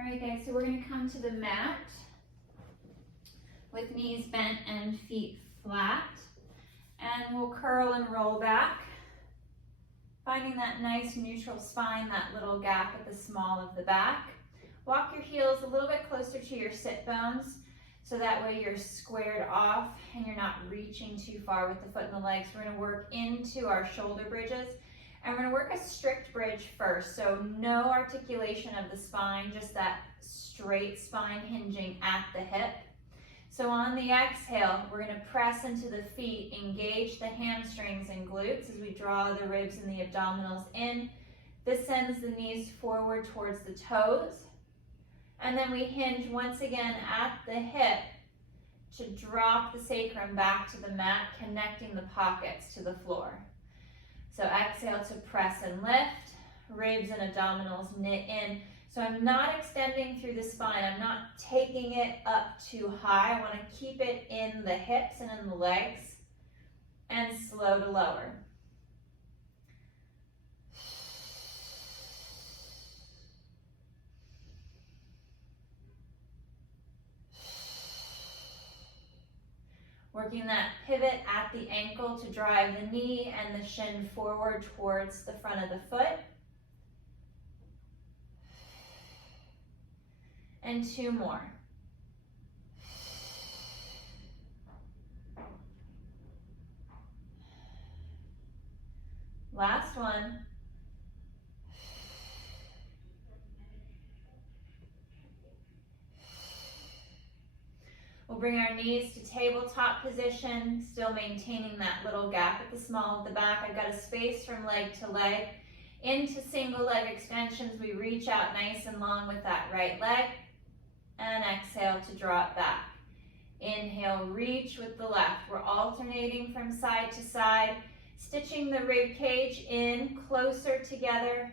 All right, guys, so we're going to come to the mat with knees bent and feet flat. And we'll curl and roll back, finding that nice neutral spine, that little gap at the small of the back. Walk your heels a little bit closer to your sit bones, so that way you're squared off and you're not reaching too far with the foot and the legs. We're going to work into our shoulder bridges. And we're going to work a strict bridge first, so no articulation of the spine, just that straight spine hinging at the hip. So on the exhale, we're going to press into the feet, engage the hamstrings and glutes as we draw the ribs and the abdominals in. This sends the knees forward towards the toes. And then we hinge once again at the hip to drop the sacrum back to the mat, connecting the pockets to the floor. So exhale to press and lift, ribs and abdominals knit in. So I'm not extending through the spine. I'm not taking it up too high. I want to keep it in the hips and in the legs, and slow to lower. Working that pivot at the ankle to drive the knee and the shin forward towards the front of the foot. And 2 more. Last one. We'll bring our knees to tabletop position, still maintaining that little gap at the small of the back. I've got a space from leg to leg. Into single leg extensions, we reach out nice and long with that right leg. And exhale to draw it back. Inhale, reach with the left. We're alternating from side to side, stitching the rib cage in closer together,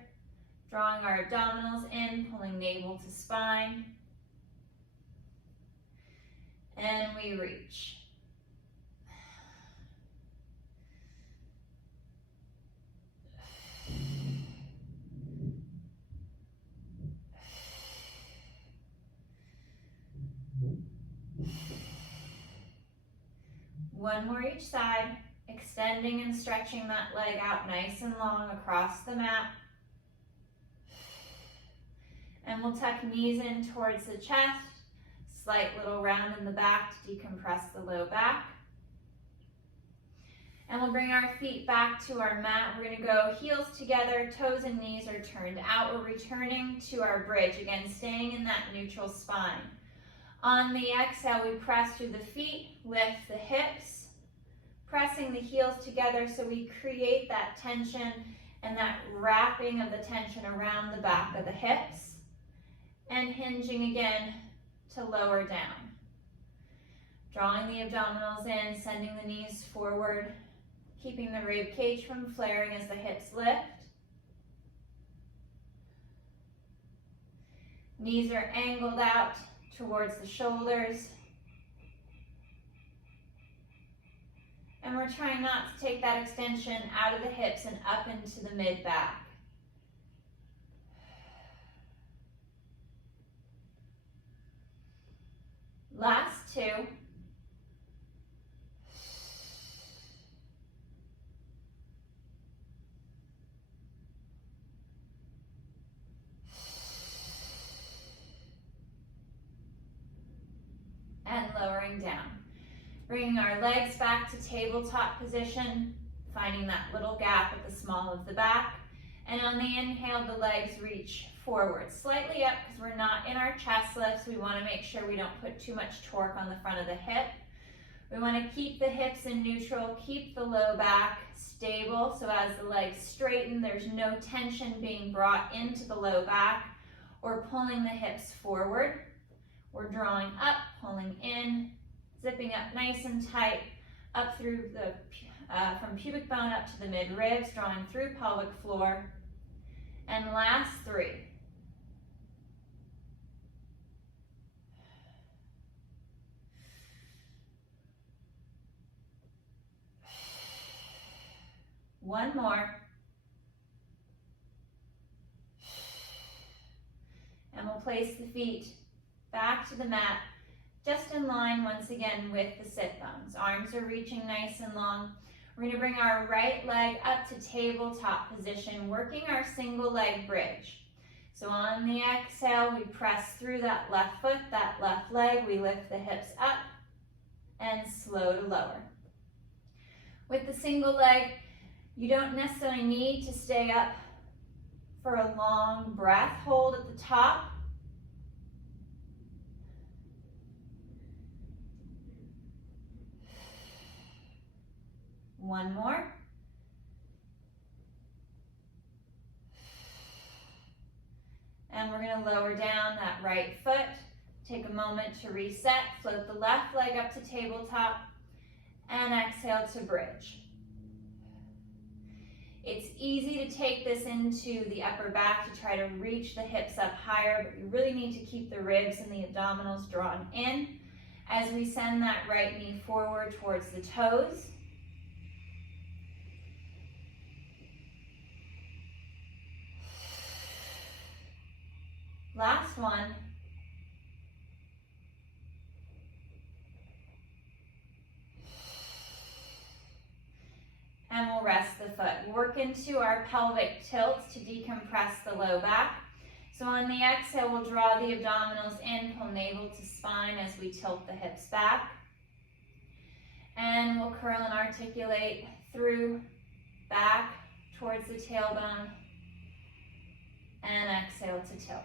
drawing our abdominals in, pulling navel to spine. And we reach. One more each side, extending and stretching that leg out nice and long across the mat. And we'll tuck knees in towards the chest. Slight little round in the back to decompress the low back. And we'll bring our feet back to our mat. We're going to go heels together, toes and knees are turned out. We're returning to our bridge, again staying in that neutral spine. On the exhale, we press through the feet, lift the hips, pressing the heels together so we create that tension and that wrapping of the tension around the back of the hips. And hinging again to lower down. Drawing the abdominals in, sending the knees forward, keeping the rib cage from flaring as the hips lift. Knees are angled out towards the shoulders. And we're trying not to take that extension out of the hips and up into the mid-back. Last 2. And lowering down. Bringing our legs back to tabletop position, finding that little gap at the small of the back. And on the inhale, the legs reach forward, slightly up because we're not in our chest lifts. We want to make sure we don't put too much torque on the front of the hip. We want to keep the hips in neutral, keep the low back stable, so as the legs straighten, there's no tension being brought into the low back or pulling the hips forward. We're drawing up, pulling in, zipping up nice and tight, up through the, from pubic bone up to the mid-ribs, drawing through pelvic floor. And last 3. One more. And we'll we'll place the feet back to the mat, just in line once again with the sit bones. Arms are reaching nice and long. We're going to bring our right leg up to tabletop position, working our single leg bridge. So on the exhale, we press through that left foot, that left leg. We lift the hips up and slow to lower. With the single leg, you don't necessarily need to stay up for a long breath. Hold at the top. One more. And we're going to lower down that right foot. Take a moment to reset. Float the left leg up to tabletop and exhale to bridge. It's easy to take this into the upper back to try to reach the hips up higher, but you really need to keep the ribs and the abdominals drawn in as we send that right knee forward towards the toes. Last one. And we'll rest the foot. Work into our pelvic tilts to decompress the low back. So on the exhale, we'll draw the abdominals in, pull navel to spine as we tilt the hips back. And we'll curl and articulate through, back, towards the tailbone, and exhale to tilt.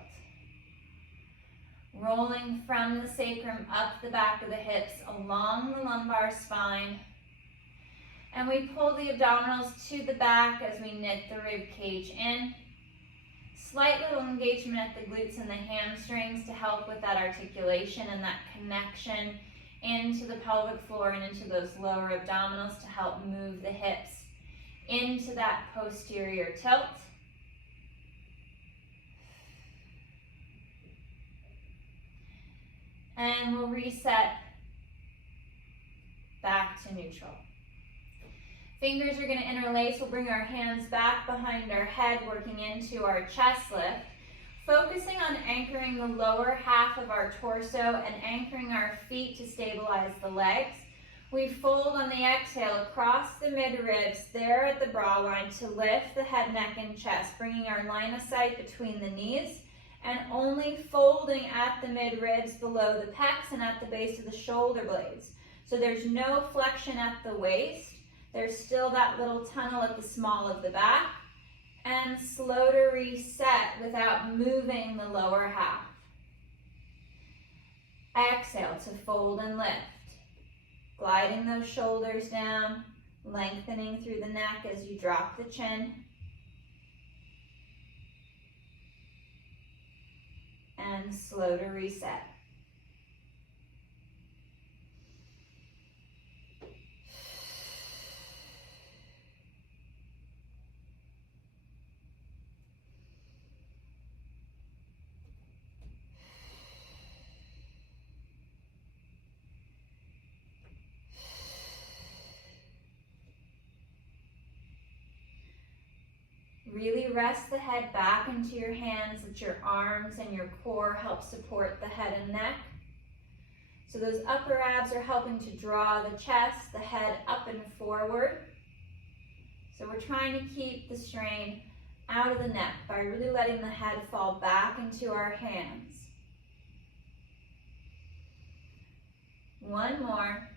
Rolling from the sacrum up the back of the hips, along the lumbar spine. And we pull the abdominals to the back as we knit the rib cage in. Slight little engagement at the glutes and the hamstrings to help with that articulation and that connection into the pelvic floor and into those lower abdominals to help move the hips into that posterior tilt. And we'll reset back to neutral. Fingers are going to interlace. We'll bring our hands back behind our head, working into our chest lift. Focusing on anchoring the lower half of our torso and anchoring our feet to stabilize the legs. We fold on the exhale across the mid-ribs there at the bra line to lift the head, neck, and chest, bringing our line of sight between the knees and only folding at the mid-ribs below the pecs and at the base of the shoulder blades. So there's no flexion at the waist. There's still that little tunnel at the small of the back. And slow to reset without moving the lower half. Exhale to fold and lift. Gliding those shoulders down, lengthening through the neck as you drop the chin. And slow to reset. Really rest the head back into your hands, let your arms and your core help support the head and neck. So those upper abs are helping to draw the chest, the head up and forward. So we're trying to keep the strain out of the neck by really letting the head fall back into our hands. One more.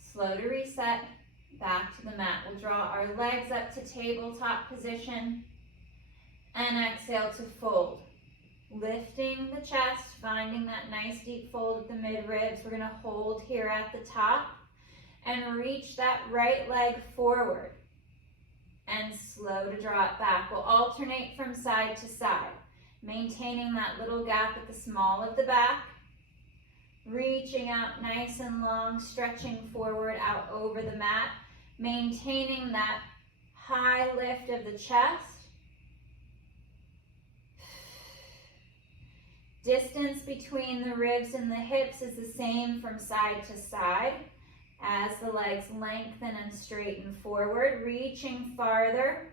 Slow to reset, back to the mat. We'll draw our legs up to tabletop position and exhale to fold. Lifting the chest, finding that nice deep fold at the mid-ribs. We're going to hold here at the top and reach that right leg forward and slow to draw it back. We'll alternate from side to side, maintaining that little gap at the small of the back. Reaching out nice and long, stretching forward out over the mat, maintaining that high lift of the chest. Distance between the ribs and the hips is the same from side to side. As the legs lengthen and straighten forward, reaching farther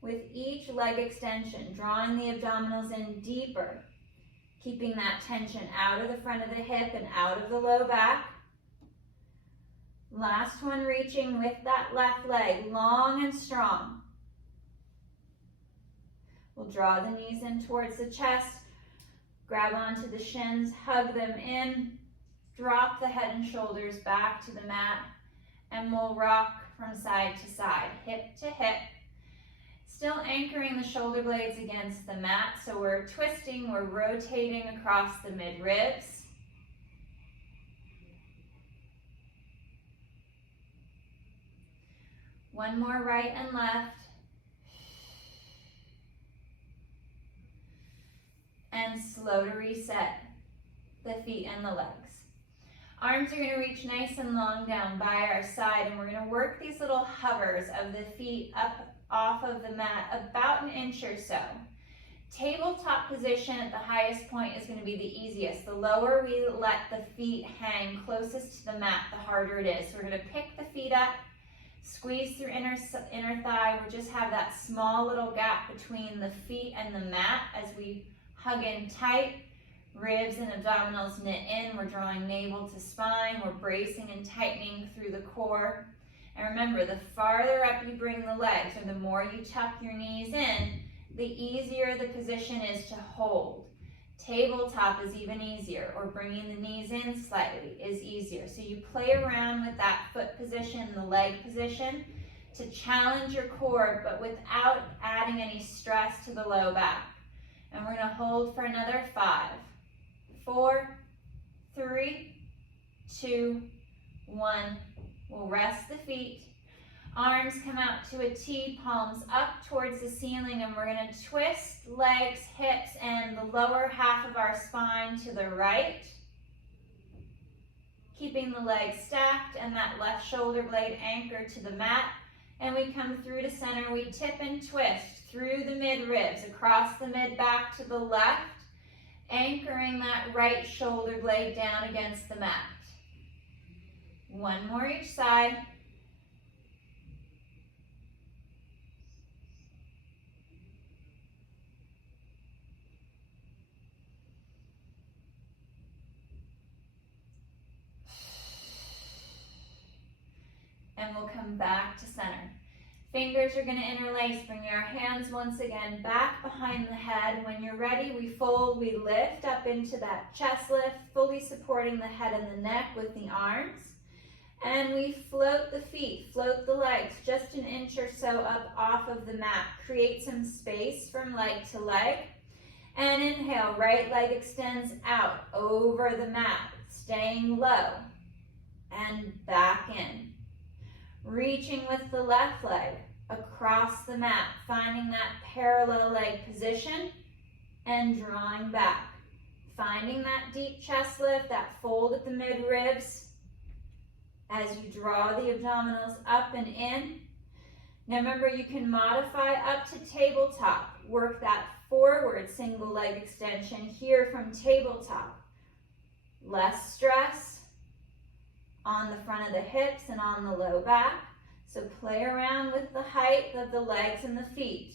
with each leg extension, drawing the abdominals in deeper, keeping that tension out of the front of the hip and out of the low back. Last one, reaching with that left leg, long and strong. We'll draw the knees in towards the chest, grab onto the shins, hug them in, drop the head and shoulders back to the mat, and we'll rock from side to side, hip to hip. Still anchoring the shoulder blades against the mat, so we're twisting, we're rotating across the mid-ribs. One more right and left. And slow to reset the feet and the legs. Arms are going to reach nice and long down by our side, and we're going to work these little hovers of the feet up off of the mat about an inch or so. Tabletop position at the highest point is going to be the easiest. The lower we let the feet hang closest to the mat, the harder it is. So we're going to pick the feet up, squeeze through inner thigh. We'll just have that small little gap between the feet and the mat as we hug in tight. Ribs and abdominals knit in. We're drawing navel to spine. We're bracing and tightening through the core. And remember, the farther up you bring the legs, or the more you tuck your knees in, the easier the position is to hold. Tabletop is even easier, or bringing the knees in slightly is easier. So you play around with that foot position, the leg position, to challenge your core, but without adding any stress to the low back. And we're going to hold for another 5, 4, 3, 2, 1. We'll rest the feet. Arms come out to a T, palms up towards the ceiling, and we're going to twist legs, hips, and the lower half of our spine to the right. Keeping the legs stacked and that left shoulder blade anchored to the mat. And we come through to center. We tip and twist through the mid-ribs, across the mid-back to the left, anchoring that right shoulder blade down against the mat. One more each side. And we'll come back to center. Fingers are going to interlace, bringing our hands once again back behind the head. When you're ready, we fold, we lift up into that chest lift, fully supporting the head and the neck with the arms. And we float the feet, float the legs just an inch or so up off of the mat. Create some space from leg to leg. And inhale, right leg extends out over the mat, staying low. And back in. Reaching with the left leg across the mat, finding that parallel leg position and drawing back. Finding that deep chest lift, that fold at the mid-ribs as you draw the abdominals up and in. Now remember, you can modify up to tabletop. Work that forward single leg extension here from tabletop. Less stress on the front of the hips and on the low back. So play around with the height of the legs and the feet.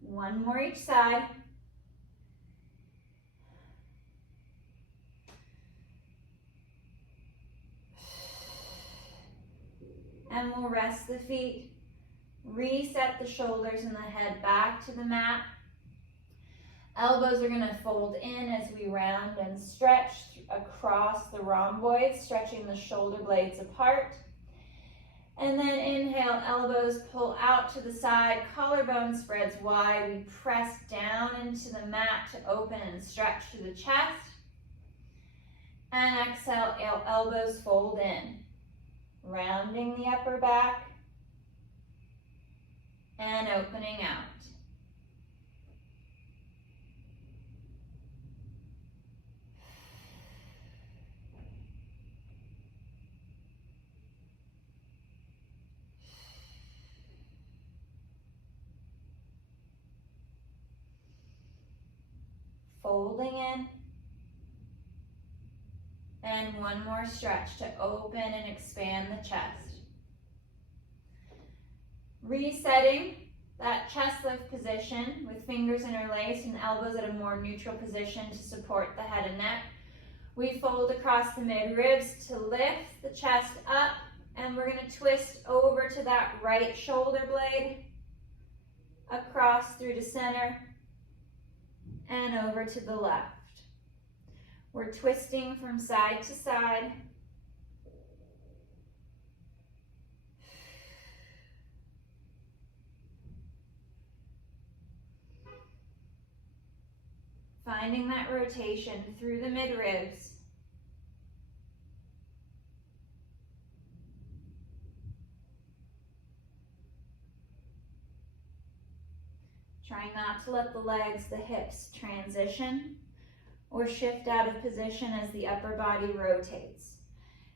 One more each side. And we'll rest the feet. Reset the shoulders and the head back to the mat. Elbows are going to fold in as we round and stretch across the rhomboids, stretching the shoulder blades apart. And then inhale, elbows pull out to the side, collarbone spreads wide. We press down into the mat to open and stretch to the chest. And exhale, elbows fold in, rounding the upper back and opening out. folding in. And one more stretch to open and expand the chest. Resetting that chest lift position with fingers interlaced and elbows at a more neutral position to support the head and neck. We fold across the mid-ribs to lift the chest up, and we're going to twist over to that right shoulder blade, across through to center, and over to the left. We're twisting from side to side. Finding that rotation through the mid-ribs. Trying not to let the legs, the hips transition or shift out of position as the upper body rotates.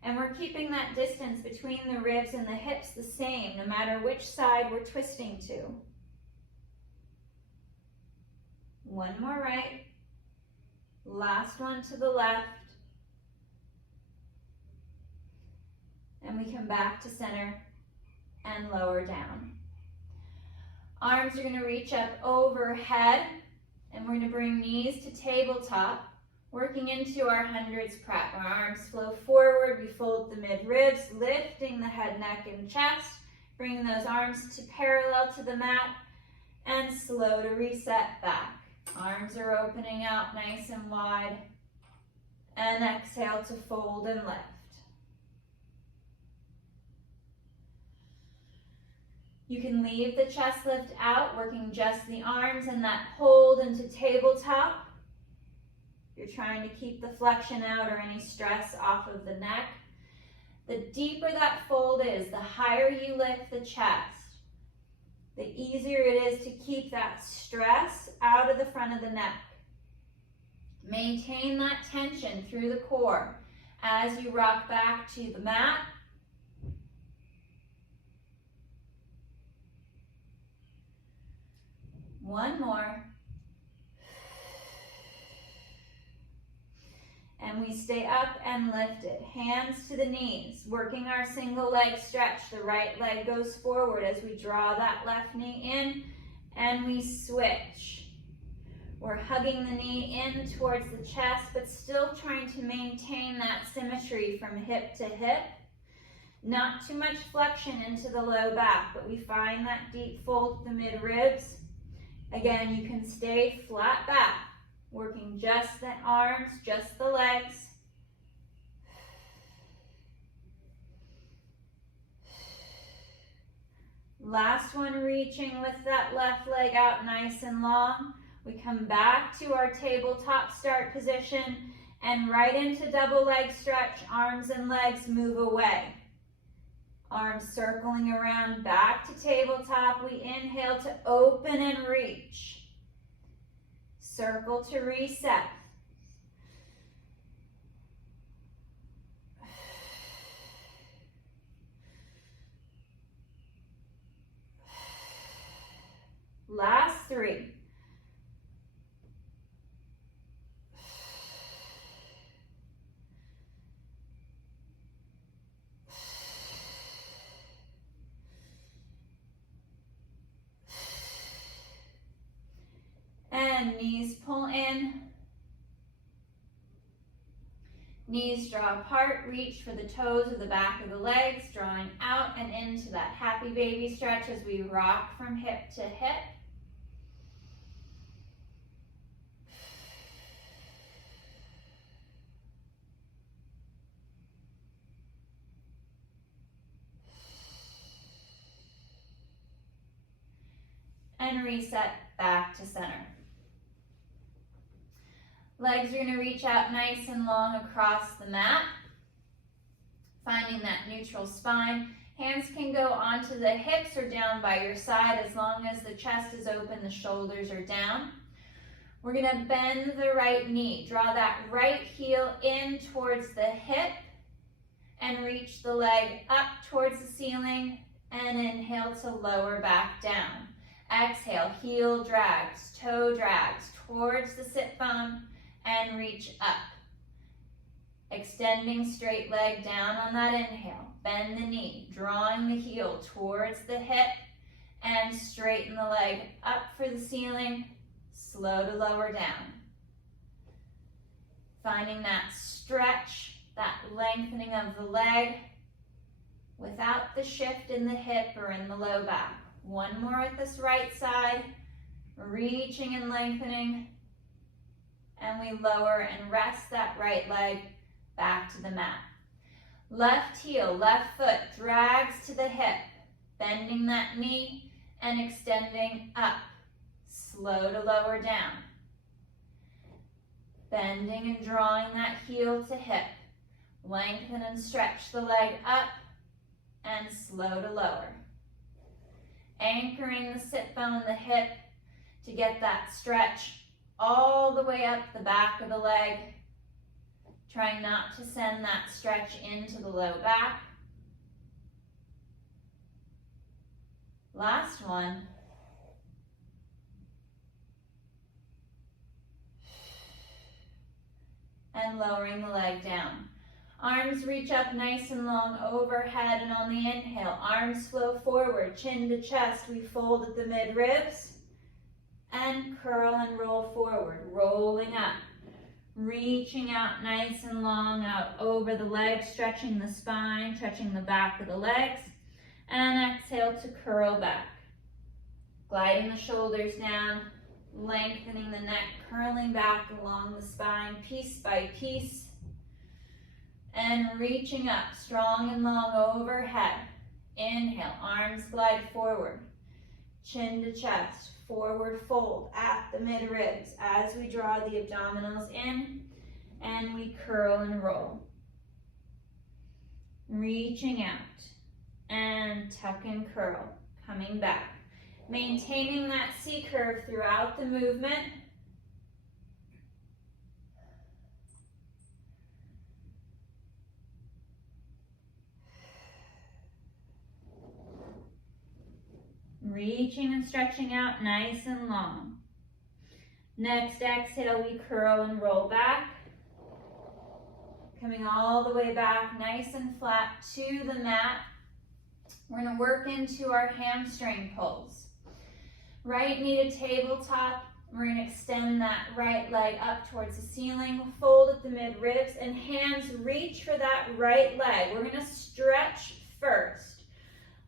And we're keeping that distance between the ribs and the hips the same, no matter which side we're twisting to. One more right. Last one to the left. And we come back to center and lower down. Arms are going to reach up overhead, and we're going to bring knees to tabletop, working into our hundreds prep. Our arms flow forward, we fold the mid-ribs, lifting the head, neck, and chest, bringing those arms to parallel to the mat, and slow to reset back. Arms are opening out nice and wide, and exhale to fold and lift. You can leave the chest lift out, working just the arms and that hold into tabletop. You're trying to keep the flexion out or any stress off of the neck. The deeper that fold is, the higher you lift the chest, the easier it is to keep that stress out of the front of the neck. Maintain that tension through the core as you rock back to the mat. One more. And we stay up and lifted. Hands to the knees, working our single leg stretch. The right leg goes forward as we draw that left knee in, and we switch. We're hugging the knee in towards the chest, but still trying to maintain that symmetry from hip to hip. Not too much flexion into the low back, but we find that deep fold to the mid-ribs. Again, you can stay flat back, working just the arms, just the legs. Last one, reaching with that left leg out nice and long. We come back to our tabletop start position and right into double leg stretch. Arms and legs move away. Arms circling around back to tabletop. We inhale to open and reach. Circle to reset. Last three. And knees pull in. Knees draw apart, reach for the toes of the back of the legs, drawing out and into that happy baby stretch as we rock from hip to hip. And reset back to center. Legs are going to reach out nice and long across the mat, finding that neutral spine. Hands can go onto the hips or down by your side as long as the chest is open, the shoulders are down. We're going to bend the right knee. Draw that right heel in towards the hip and reach the leg up towards the ceiling, and inhale to lower back down. Exhale, heel drags, toe drags towards the sit bone and reach up. Extending straight leg down on that inhale. Bend the knee, drawing the heel towards the hip and straighten the leg up for the ceiling. Slow to lower down. Finding that stretch, that lengthening of the leg without the shift in the hip or in the low back. One more at this right side, reaching and lengthening, and we lower and rest that right leg back to the mat. Left heel, left foot drags to the hip, bending that knee and extending up. Slow to lower down. Bending and drawing that heel to hip. Lengthen and stretch the leg up and slow to lower. Anchoring the sit bone, the hip, to get that stretch all the way up the back of the leg. Trying not to send that stretch into the low back. Last one. And lowering the leg down. Arms reach up nice and long overhead, and on the inhale, arms flow forward, chin to chest. We fold at the mid-ribs and curl and roll forward, rolling up. Reaching out nice and long out over the legs, stretching the spine, stretching the back of the legs. And exhale to curl back. Gliding the shoulders down, lengthening the neck, curling back along the spine, piece by piece. And reaching up, strong and long overhead. Inhale, arms glide forward. Chin to chest, forward fold at the mid-ribs as we draw the abdominals in and we curl and roll. Reaching out and tuck and curl, coming back. Maintaining that C curve throughout the movement. Reaching and stretching out nice and long. Next exhale, we curl and roll back. Coming all the way back, nice and flat to the mat. We're going to work into our hamstring pulls. Right knee to tabletop. We're going to extend that right leg up towards the ceiling. Fold at the mid-ribs and hands reach for that right leg. We're going to stretch first.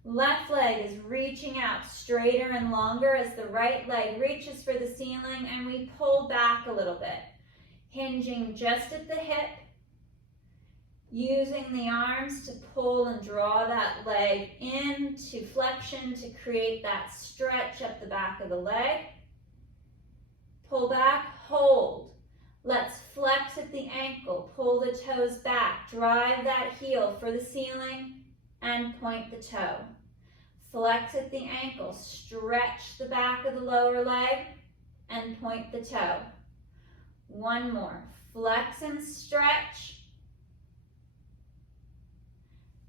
Left leg is reaching out straighter and longer as the right leg reaches for the ceiling, and we pull back a little bit. Hinging just at the hip. Using the arms to pull and draw that leg into flexion to create that stretch up the back of the leg. Pull back, hold. Let's flex at the ankle, pull the toes back, drive that heel for the ceiling and point the toe. Flex at the ankle, stretch the back of the lower leg and point the toe. One more, flex and stretch.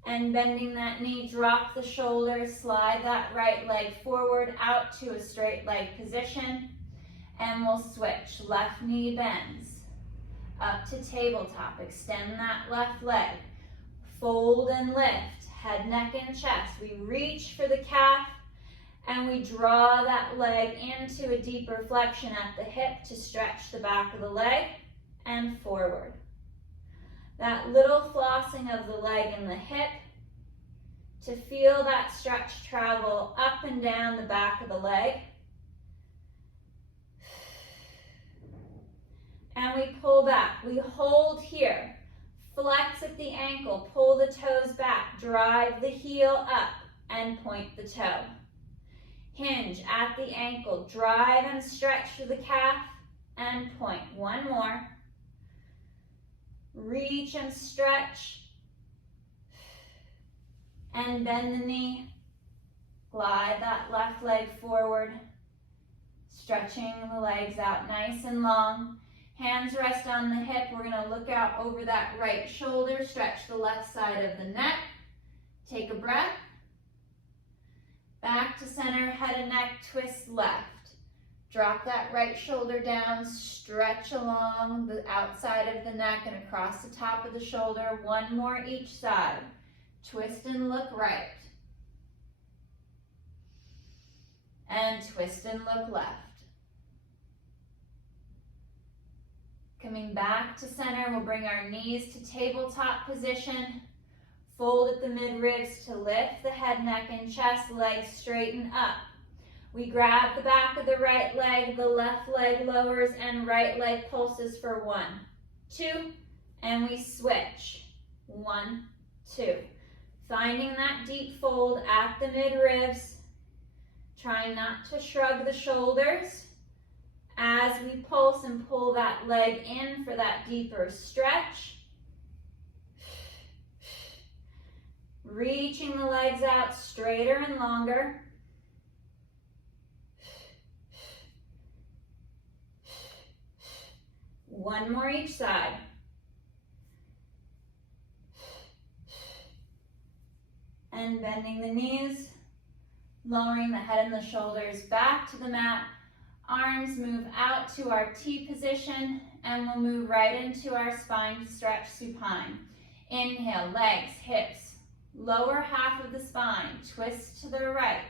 And bending that knee, drop the shoulders, slide that right leg forward out to a straight leg position. And we'll switch. Left knee bends. Up to tabletop. Extend that left leg. Fold and lift. Head, neck, and chest. We reach for the calf. And we draw that leg into a deeper flexion at the hip to stretch the back of the leg and forward. That little flossing of the leg and the hip to feel that stretch travel up and down the back of the leg. And we pull back. We hold here. Flex at the ankle. Pull the toes back. Drive the heel up and point the toe. Hinge at the ankle. Drive and stretch for the calf and point. One more. Reach and stretch. And bend the knee. Glide that left leg forward. Stretching the legs out nice and long. Hands rest on the hip. We're going to look out over that right shoulder. Stretch the left side of the neck. Take a breath. Back to center, head and neck, twist left. Drop that right shoulder down, stretch along the outside of the neck and across the top of the shoulder. One more each side. Twist and look right. And twist and look left. Coming back to center, we'll bring our knees to tabletop position. Fold at the mid-ribs to lift the head, neck, and chest. Legs straighten up. We grab the back of the right leg, the left leg lowers, and right leg pulses for 1, 2, and we switch. 1, 2. Finding that deep fold at the mid-ribs. Trying not to shrug the shoulders as we pulse and pull that leg in for that deeper stretch. Reaching the legs out straighter and longer. One more each side. And bending the knees, lowering the head and the shoulders back to the mat. Arms move out to our T position, and we'll move right into our spine stretch supine. Inhale, legs, hips, lower half of the spine, twist to the right,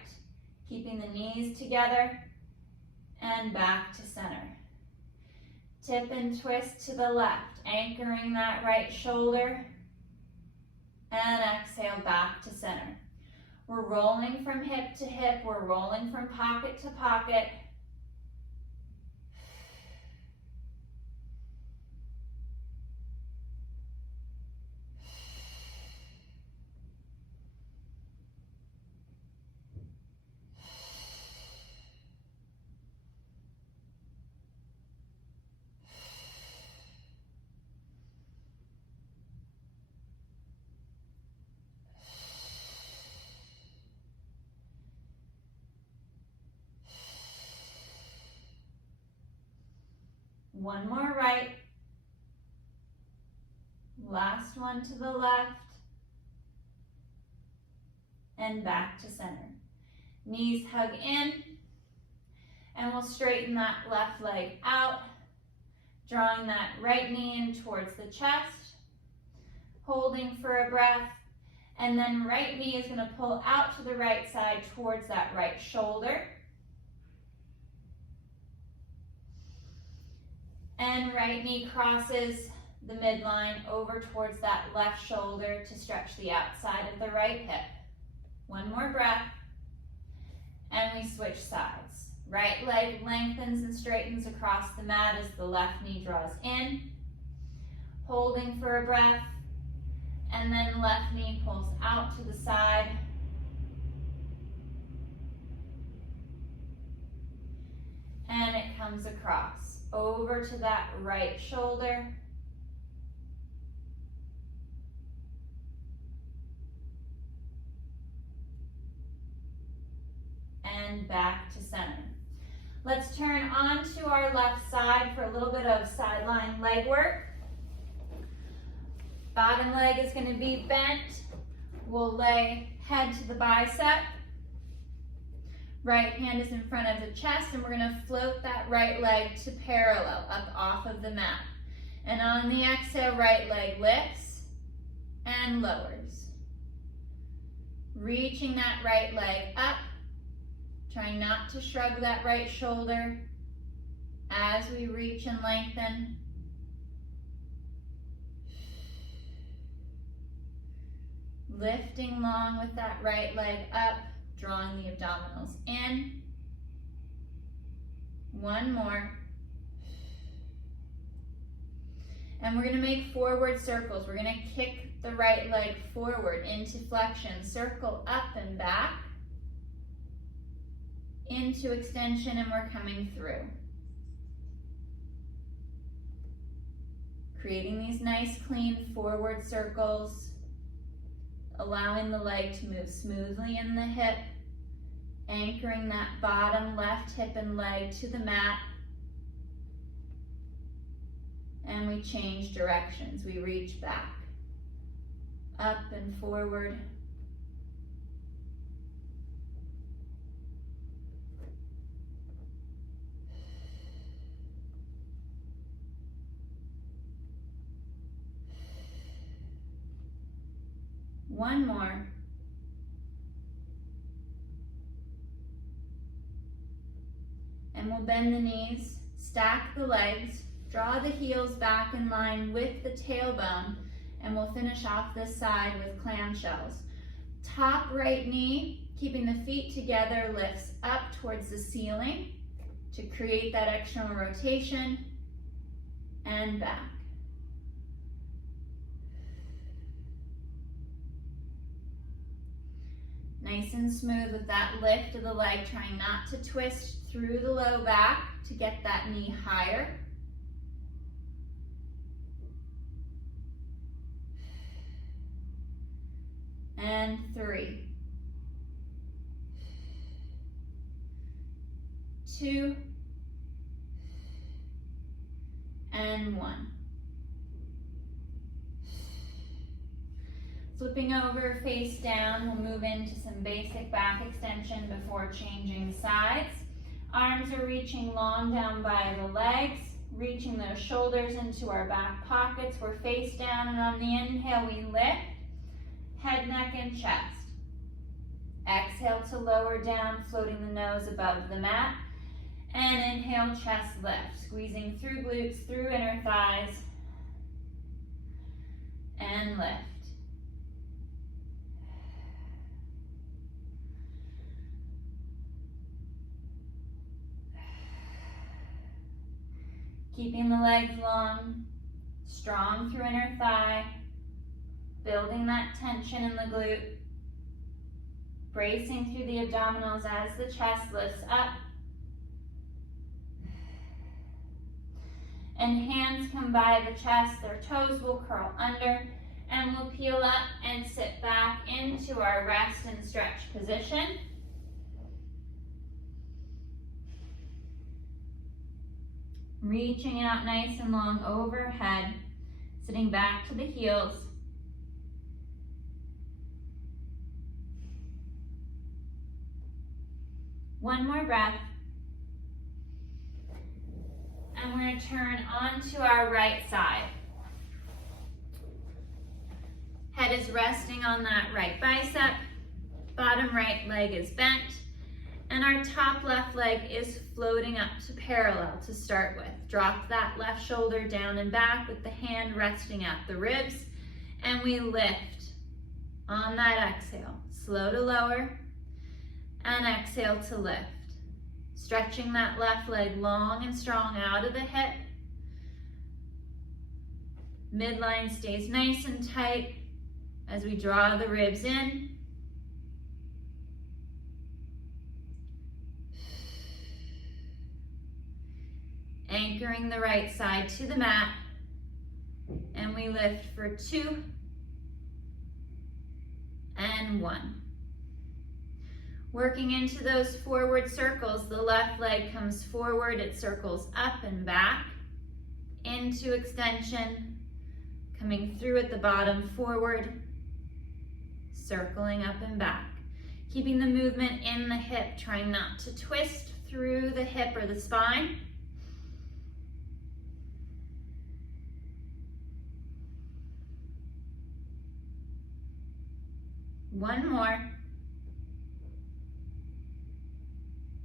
keeping the knees together, and back to center. Tip and twist to the left, anchoring that right shoulder, and exhale back to center. We're rolling from hip to hip, we're rolling from pocket to pocket. One more right. Last one to the left. And back to center. Knees hug in. And we'll straighten that left leg out. Drawing that right knee in towards the chest. Holding for a breath. And then right knee is going to pull out to the right side towards that right shoulder. And right knee crosses the midline over towards that left shoulder to stretch the outside of the right hip. One more breath. And we switch sides. Right leg lengthens and straightens across the mat as the left knee draws in. Holding for a breath. And then left knee pulls out to the side. And it comes across. Over to that right shoulder. And back to center. Let's turn onto our left side for a little bit of sideline leg work. Bottom leg is going to be bent. We'll lay head to the bicep. Right hand is in front of the chest, and we're going to float that right leg to parallel up off of the mat. And on the exhale, right leg lifts and lowers. Reaching that right leg up, trying not to shrug that right shoulder as we reach and lengthen. Lifting long with that right leg up. Drawing the abdominals in. One more. And we're going to make forward circles. We're going to kick the right leg forward into flexion. Circle up and back. Into extension, and we're coming through. Creating these nice, clean forward circles. Allowing the leg to move smoothly in the hip, anchoring that bottom left hip and leg to the mat. And we change directions. We reach back, up and forward. One more. And we'll bend the knees, stack the legs, draw the heels back in line with the tailbone, and we'll finish off this side with clamshells. Top right knee, keeping the feet together, lifts up towards the ceiling to create that external rotation, and back. Nice and smooth with that lift of the leg, trying not to twist through the low back to get that knee higher. And 3, 2, and 1. Flipping over face down, we'll move into some basic back extension before changing sides. Arms are reaching long down by the legs, reaching those shoulders into our back pockets. We're face down, and on the inhale we lift, head, neck, and chest. Exhale to lower down, floating the nose above the mat. And inhale, chest lift, squeezing through glutes, through inner thighs, and lift. Keeping the legs long, strong through inner thigh, building that tension in the glute, bracing through the abdominals as the chest lifts up. And hands come by the chest, their toes will curl under, and we'll peel up and sit back into our rest and stretch position. Reaching out nice and long overhead, sitting back to the heels. One more breath. And we're going to turn onto our right side. Head is resting on that right bicep. Bottom right leg is bent. And our top left leg is floating up to parallel to start with. Drop that left shoulder down and back with the hand resting at the ribs. And we lift on that exhale. Slow to lower and exhale to lift. Stretching that left leg long and strong out of the hip. Midline stays nice and tight as we draw the ribs in. Anchoring the right side to the mat. And we lift for 2 and 1. Working into those forward circles, the left leg comes forward, it circles up and back, into extension, coming through at the bottom, forward, circling up and back. Keeping the movement in the hip, trying not to twist through the hip or the spine. One more.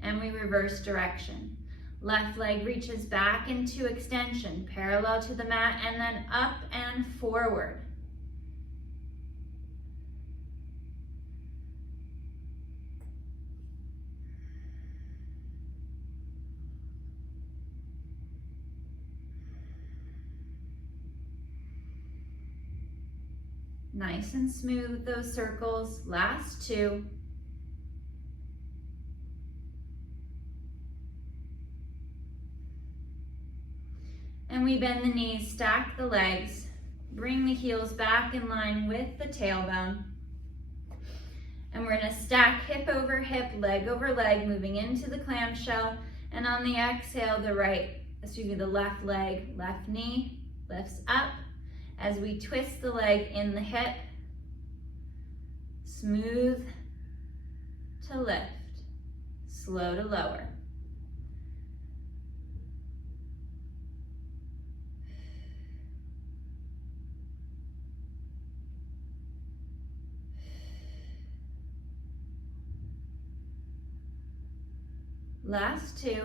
And we reverse direction. Left leg reaches back into extension, parallel to the mat, and then up and forward. Nice and smooth with those circles. Last 2. And we bend the knees, stack the legs, bring the heels back in line with the tailbone. And we're gonna stack hip over hip, leg over leg, moving into the clamshell. And on the exhale, the left leg, left knee lifts up as we twist the leg in the hip. Smooth to lift, slow to lower. Last two.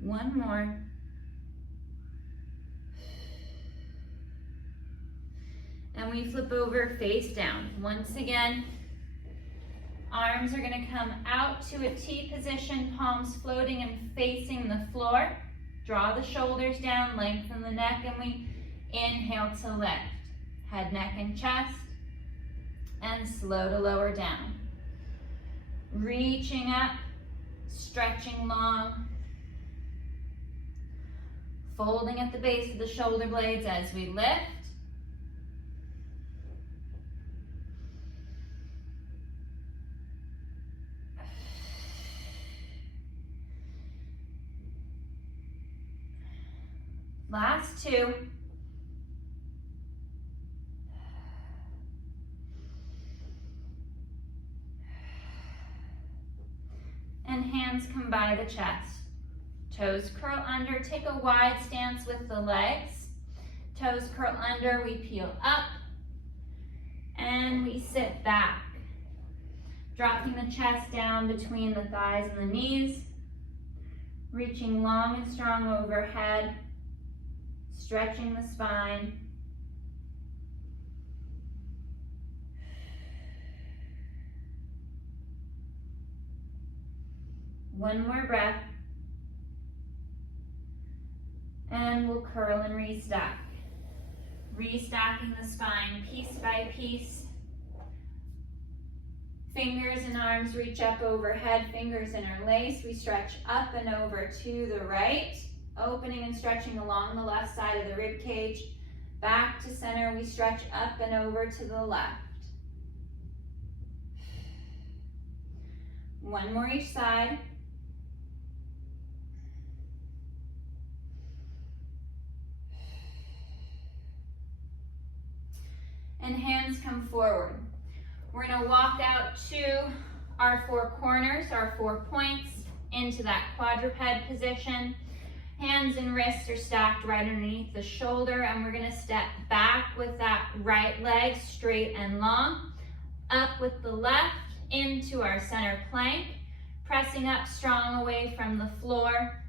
One more. And we flip over face down. Once again, arms are going to come out to a T position, palms floating and facing the floor. Draw the shoulders down, lengthen the neck, and we inhale to lift. Head, neck, and chest, and slow to lower down. Reaching up, stretching long. Folding at the base of the shoulder blades as we lift. Last two. And hands come by the chest. Toes curl under, take a wide stance with the legs. Toes curl under, we peel up, and we sit back. Dropping the chest down between the thighs and the knees. Reaching long and strong overhead. Stretching the spine. One more breath. And we'll curl and restack. Restacking the spine piece by piece. Fingers and arms reach up overhead, fingers interlace. We stretch up and over to the right, opening and stretching along the left side of the rib cage. Back to center, we stretch up and over to the left. One more each side. And hands come forward. We're going to walk out to our four corners, our 4 points, into that quadruped position. Hands and wrists are stacked right underneath the shoulder, and we're going to step back with that right leg straight and long, up with the left into our center plank, pressing up strong away from the floor,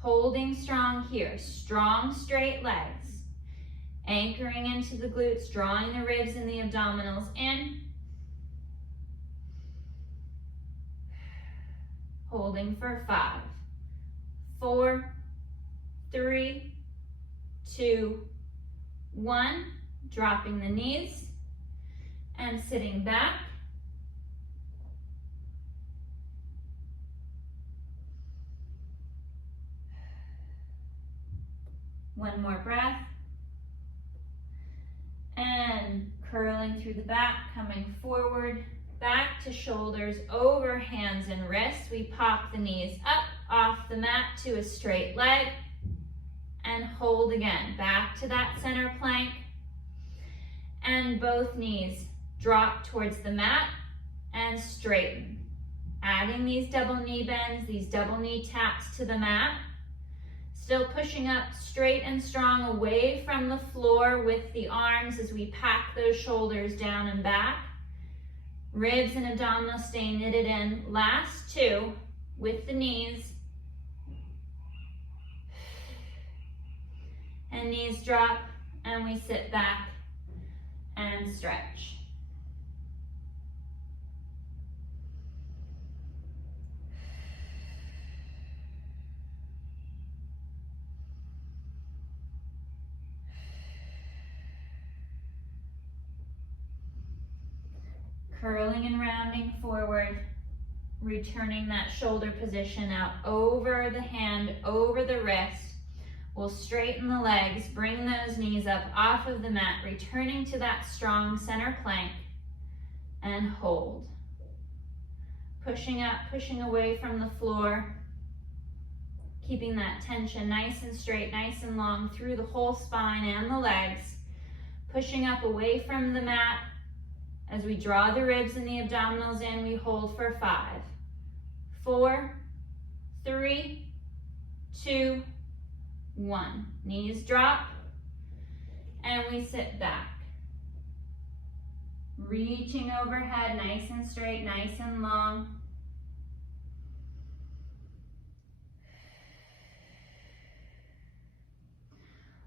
holding strong here, strong straight legs. Anchoring into the glutes, drawing the ribs and the abdominals in. Holding for 5, 4, 3, 2, 1. Dropping the knees and sitting back. One more breath. And curling through the back, coming forward, back to shoulders, over hands and wrists. We pop the knees up off the mat to a straight leg and hold again. Back to that center plank, and both knees drop towards the mat and straighten. Adding these double knee bends, these double knee taps to the mat. Still pushing up straight and strong away from the floor with the arms as we pack those shoulders down and back. Ribs and abdominals stay knitted in. Last 2 with the knees. And knees drop, and we sit back and stretch. Curling and rounding forward, returning that shoulder position out over the hand, over the wrist. We'll straighten the legs, bring those knees up off of the mat, returning to that strong center plank, and hold. Pushing up, pushing away from the floor, keeping that tension nice and straight, nice and long through the whole spine and the legs. Pushing up away from the mat. As we draw the ribs and the abdominals in, we hold for 5, 4, 3, 2, 1. Knees drop, And we sit back. Reaching overhead, nice and straight, nice and long.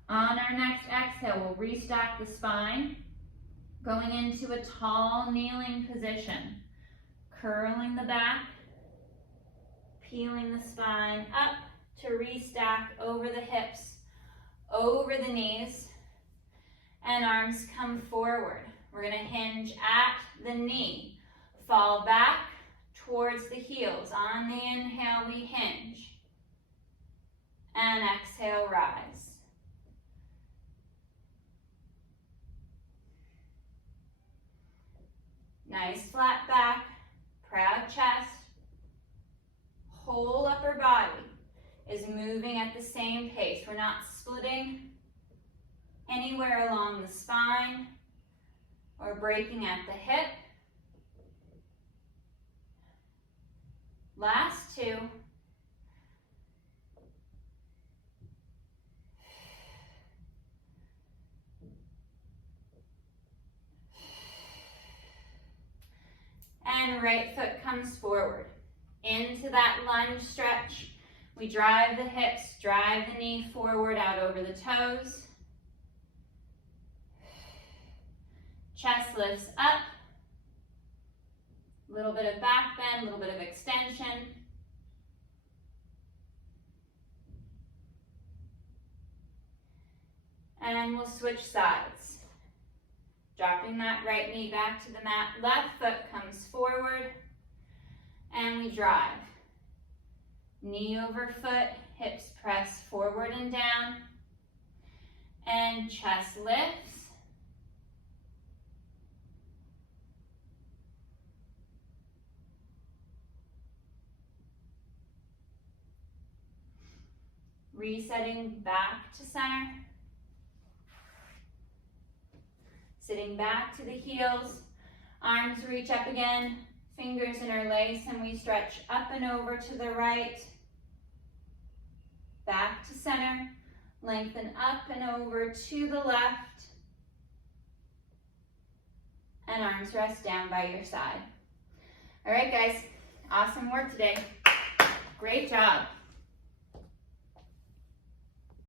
On our next exhale, we'll restack the spine, going into a tall kneeling position, curling the back, peeling the spine up to restack over the hips, over the knees, and arms come forward. We're going to hinge at the knee, fall back towards the heels. On the inhale, we hinge, and exhale, rise. Nice flat back, proud chest. Whole upper body is moving at the same pace. We're not splitting anywhere along the spine or breaking at the hip. Last two. And right foot comes forward. Into that lunge stretch. We drive the hips, drive the knee forward out over the toes. Chest lifts up. A little bit of back bend, a little bit of extension. And we'll switch sides. Dropping that right knee back to the mat. Left foot comes forward. And we drive. Knee over foot, hips press forward and down. And chest lifts. Resetting back to center. Sitting back to the heels. Arms reach up again. Fingers interlace, and we stretch up and over to the right. Back to center. Lengthen up and over to the left. And arms rest down by your side. All right, guys. Awesome work today. Great job.